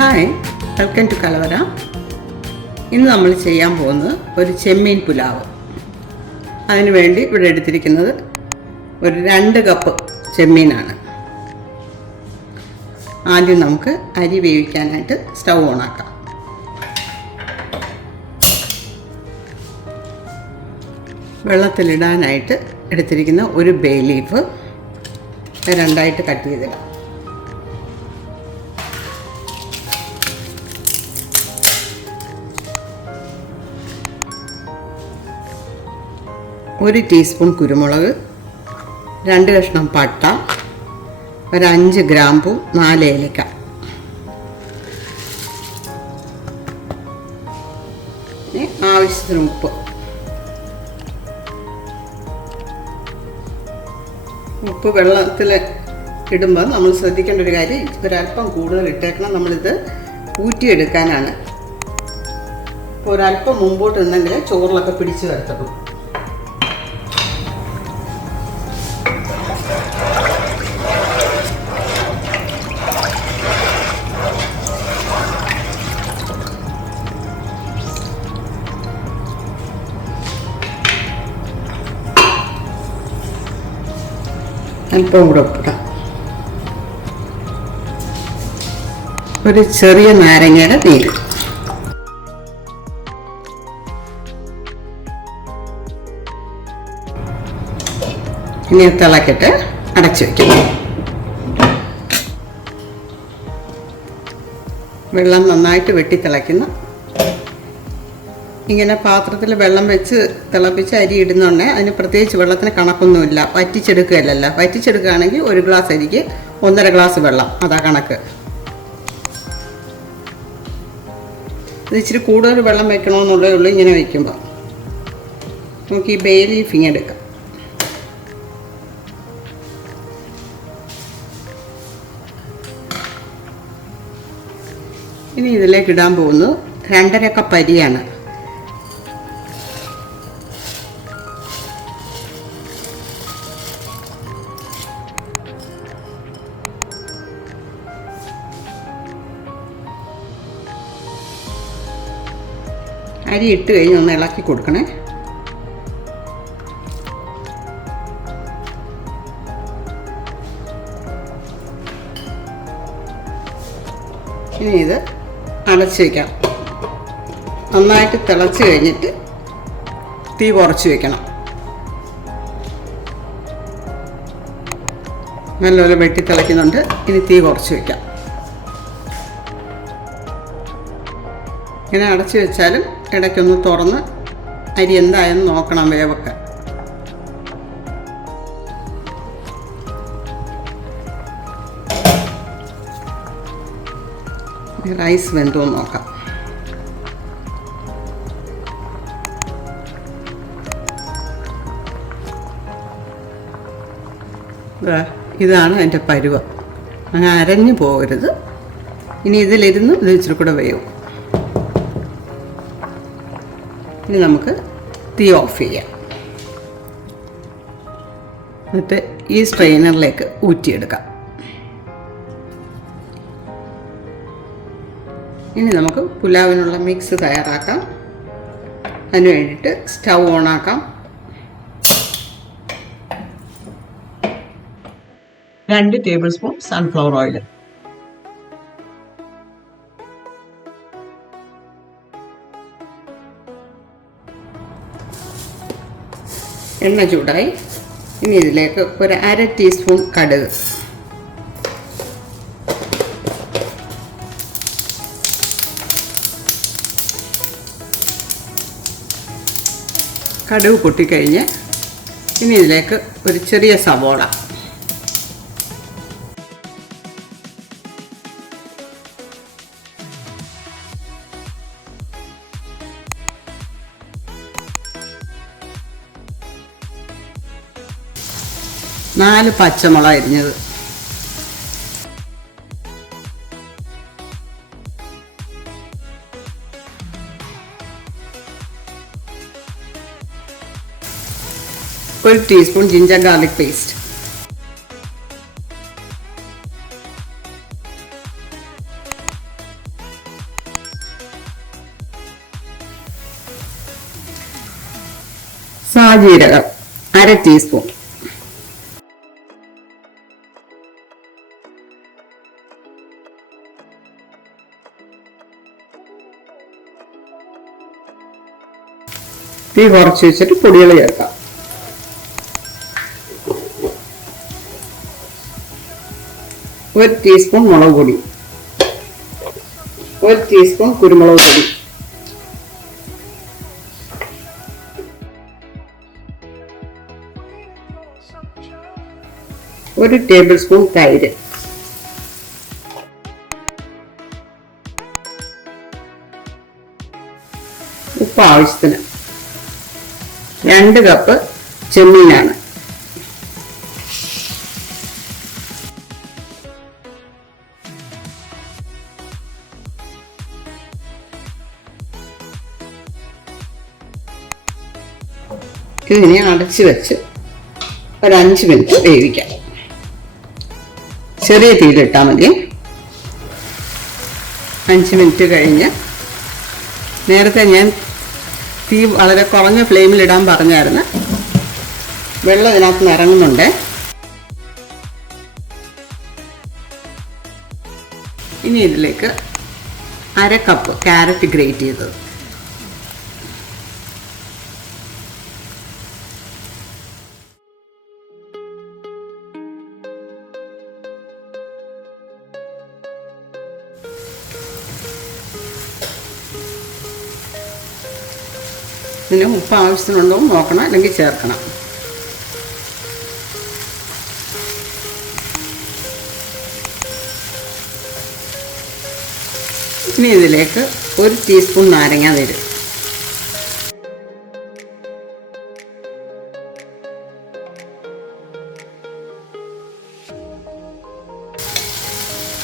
Hi, welcome to കലവറ. ഇന്ന് നമ്മൾ ചെയ്യാൻ പോകുന്നത് ഒരു ചെമ്മീൻ പുലാവ്. അതിന് വേണ്ടി ഇവിടെ എടുത്തിരിക്കുന്നത് ഒരു 2 കപ്പ് ചെമ്മീനാണ്. ആദ്യം നമുക്ക് അരി വേവിക്കാനായിട്ട് സ്റ്റൗ ഓണാക്കാം. വെള്ളത്തിലിടാനായിട്ട് എടുത്തിരിക്കുന്ന ഒരു ബേ ലീഫ് 2ആയിട്ട് കട്ട് ചെയ്തിടാം. ഒരു ടീസ്പൂൺ കുരുമുളക്, 2 കഷ്ണം പട്ട, ഒരു 5 ഗ്രാമ്പൂ, 4 ഏലക്ക. ആവശ്യത്തിന് ഉപ്പ് വെള്ളത്തിൽ ഇടുമ്പോൾ നമ്മൾ ശ്രദ്ധിക്കേണ്ട ഒരു കാര്യം, ഒരല്പം കൂടുതൽ ഇട്ടേക്കണം. നമ്മളിത് ഊറ്റിയെടുക്കാനാണ്. ഇപ്പോൾ ഒരല്പം മുമ്പോട്ട് നിന്നെങ്കിൽ ചോറിലൊക്കെ പിടിച്ച് വരത്തുള്ളൂ. അല്പം കൂടെ ഉപ്പിടാം. ഒരു ചെറിയ നാരങ്ങയുടെ നീര്. ഇനി തിളക്കിട്ട് അടച്ചു വയ്ക്കും. വെള്ളം നന്നായിട്ട് വെട്ടി തിളയ്ക്കുന്ന ഇങ്ങനെ പാത്രത്തിൽ വെള്ളം വെച്ച് തിളപ്പിച്ച് അരി ഇടുന്നുണ്ടെങ്കിൽ അതിന് പ്രത്യേകിച്ച് വെള്ളത്തിന് കണക്കൊന്നുമില്ല. വറ്റിച്ചെടുക്കുകയല്ലല്ലോ. വറ്റിച്ചെടുക്കുകയാണെങ്കിൽ 1 ഗ്ലാസ് അരിക്ക് 1.5 ഗ്ലാസ് വെള്ളം, അതാ കണക്ക്. ഇത് ഇച്ചിരി കൂടുതൽ വെള്ളം വെക്കണമെന്നുള്ളതേ ഉള്ളൂ. ഇങ്ങനെ വയ്ക്കുമ്പോൾ നമുക്ക് ഈ ബേ ലീഫ് ഇങ്ങനെ എടുക്കാം. ഇനി ഇതിലേക്ക് ഇടാൻ പോകുന്നത് 2.5 കപ്പ് അരിയാണ്. അരി ഇട്ട് കഴിഞ്ഞ് ഒന്ന് ഇളക്കി കൊടുക്കണേ. ഇനി ഇത് അടച്ച് വയ്ക്കാം. നന്നായിട്ട് തിളച്ച് കഴിഞ്ഞിട്ട് തീ കുറച്ച് വയ്ക്കണം. നല്ലപോലെ വെട്ടി തിളയ്ക്കുന്നുണ്ട്. ഇനി തീ കുറച്ച് വയ്ക്കാം. ഇങ്ങനെ അടച്ചു വെച്ചാലും ഇടയ്ക്കൊന്ന് തുറന്ന് അരി എന്തായെന്ന് നോക്കണം, വേവൊക്കെ. റൈസ് വെന്തോ നോക്കാം. ഇതാണ് അതിൻ്റെ പരുവം. അങ്ങനെ അരഞ്ഞു പോകരുത്. ഇനി ഇതിലിരുന്ന് ഇത് ഇച്ചിരി കൂടെ വേവും. ഇനി നമുക്ക് തീ ഓഫ് ചെയ്യാം. എന്നിട്ട് ഈ സ്ട്രെയിനറിലേക്ക് ഊറ്റിയെടുക്കാം. ഇനി നമുക്ക് പുലാവിനുള്ള മിക്സ് തയ്യാറാക്കാം. അതിന് വേണ്ടിയിട്ട് സ്റ്റൗ ഓണാക്കാം. 2 ടേബിൾ സ്പൂൺ സൺഫ്ലവർ ഓയിൽ, എണ്ണ ചൂടായി. ഇനി ഇതിലേക്ക് ഒരു 1/2 ടീസ്പൂൺ കടുക്, കടുക് പൊട്ടിക്കഴിഞ്ഞ് ഇനി ഇതിലേക്ക് ഒരു ചെറിയ സവോള, നാല് പച്ചമുളക് അരിഞ്ഞത്, ഒരു ടീസ്പൂൺ ജിഞ്ചർ ഗാർലിക് പേസ്റ്റ്, സാജീരകം 1/2 ടീസ്പൂൺ, തീ കുറച്ച് വെച്ചിട്ട് പൊടികൾ ചേർക്കാം. 1 ടീസ്പൂൺ മുളക് പൊടി, 1 ടീസ്പൂൺ കുരുമുളക് പൊടി, 1 ടേബിൾ സ്പൂൺ തൈര്, ഉപ്പ് ആവശ്യത്തിന്, 2 കപ്പ് ചെമ്മീനാണ്. ഇതിനെ അടച്ചു വെച്ച് ഒരു 5 മിനിറ്റ് വേവിക്കാം. ചെറിയ തീയിലിട്ടാൽ മതി. 5 മിനിറ്റ് കഴിഞ്ഞ്, നേരത്തെ ഞാൻ തീ വളരെ കുറഞ്ഞ ഫ്ലെയിമിലിടാൻ പറഞ്ഞായിരുന്നു. വെള്ളം ഇതിനകത്ത് നിന്ന് ഇറങ്ങുന്നുണ്ട്. ഇനി ഇതിലേക്ക് 1/2 കപ്പ് ക്യാരറ്റ് ഗ്രേറ്റ് ചെയ്തത്, ഇതിന് ഉപ്പ് ആവശ്യത്തിനുണ്ടോ നോക്കണം, അല്ലെങ്കിൽ ചേർക്കണം. ഇനി ഇതിലേക്ക് 1 ടീസ്പൂൺ നാരങ്ങാനീര്,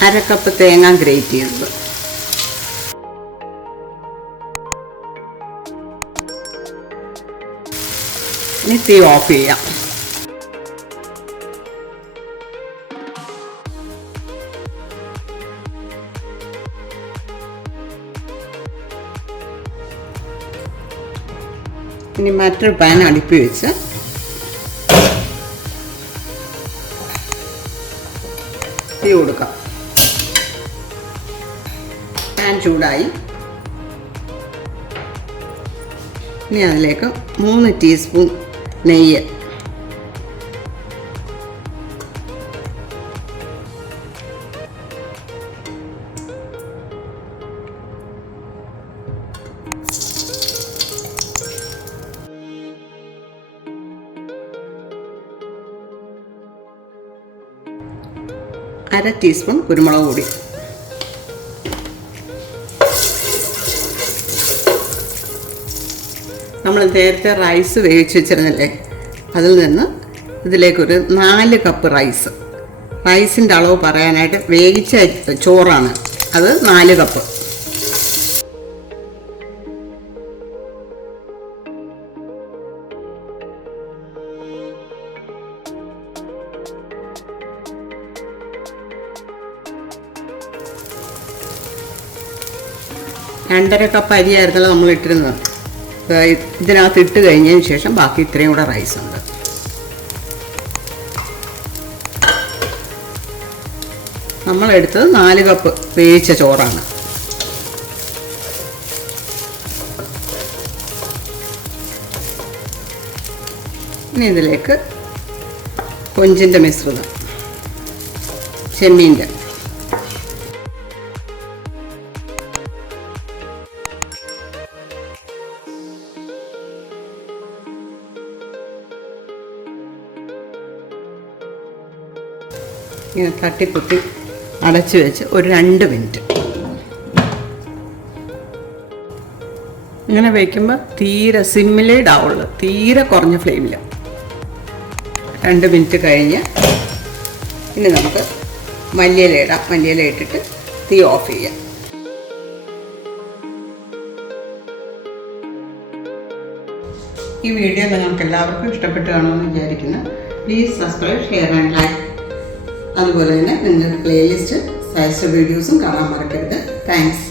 അര കപ്പ് തേങ്ങ ഗ്രേറ്റ് ചെയ്തത്, ഇനി തീ ഓഫ് ചെയ്യാം. ഇനി മറ്റൊരു പാൻ അടുപ്പി വെച്ച് തീ കൊടുക്കാം. പാൻ ചൂടായി. ഇനി അതിലേക്ക് 3 ടീസ്പൂൺ നെയ്യ്, അര ടീസ്പൂൺ കുരുമുളക് പൊടി, നമ്മൾ നേരത്തെ റൈസ് വേവിച്ച് വെച്ചിരുന്നില്ലേ, അതിൽ നിന്ന് ഇതിലേക്കൊരു 4 കപ്പ് റൈസ്. റൈസിൻ്റെ അളവ് പറയാനായിട്ട് വേവിച്ച ചോറാണ്, അത് 4 കപ്പ്. രണ്ടര കപ്പ് അരിയായിരുന്നല്ലോ നമ്മൾ ഇട്ടിരുന്നത്. ഇതിനകത്ത് ഇട്ട് കഴിഞ്ഞതിന് ശേഷം ബാക്കി ഇത്രയും കൂടെ റൈസ് ഉണ്ട്. നമ്മളെടുത്തത് 4 കപ്പ് വേവിച്ച ചോറാണ്. ഇനി ഇതിലേക്ക് കൊഞ്ചിൻ്റെ മിശ്രിതം, ചെമ്മീൻ്റെ, ഇങ്ങനെ തട്ടിക്കുത്തി അടച്ചു വെച്ച് ഒരു 2 മിനിറ്റ്. ഇങ്ങനെ വയ്ക്കുമ്പോൾ തീരെ സിമ്മിലേഡാവുള്ളൂ, തീരെ കുറഞ്ഞ ഫ്ലെയിമിൽ. 2 മിനിറ്റ് കഴിഞ്ഞ് ഇനി നമുക്ക് മല്ലിയില ഇടാം. മല്ലിയില ഇട്ടിട്ട് തീ ഓഫ് ചെയ്യാം. ഈ വീഡിയോ നിങ്ങൾക്ക് എല്ലാവർക്കും ഇഷ്ടപ്പെട്ട് കാണുമെന്ന് വിചാരിക്കുന്നു. Please subscribe, share and like. അതുപോലെ തന്നെ നിങ്ങളുടെ പ്ലേലിസ്റ്റ് സജസ്റ്റ് വീഡിയോസും കാണാൻ മറക്കരുത്. താങ്ക്സ്.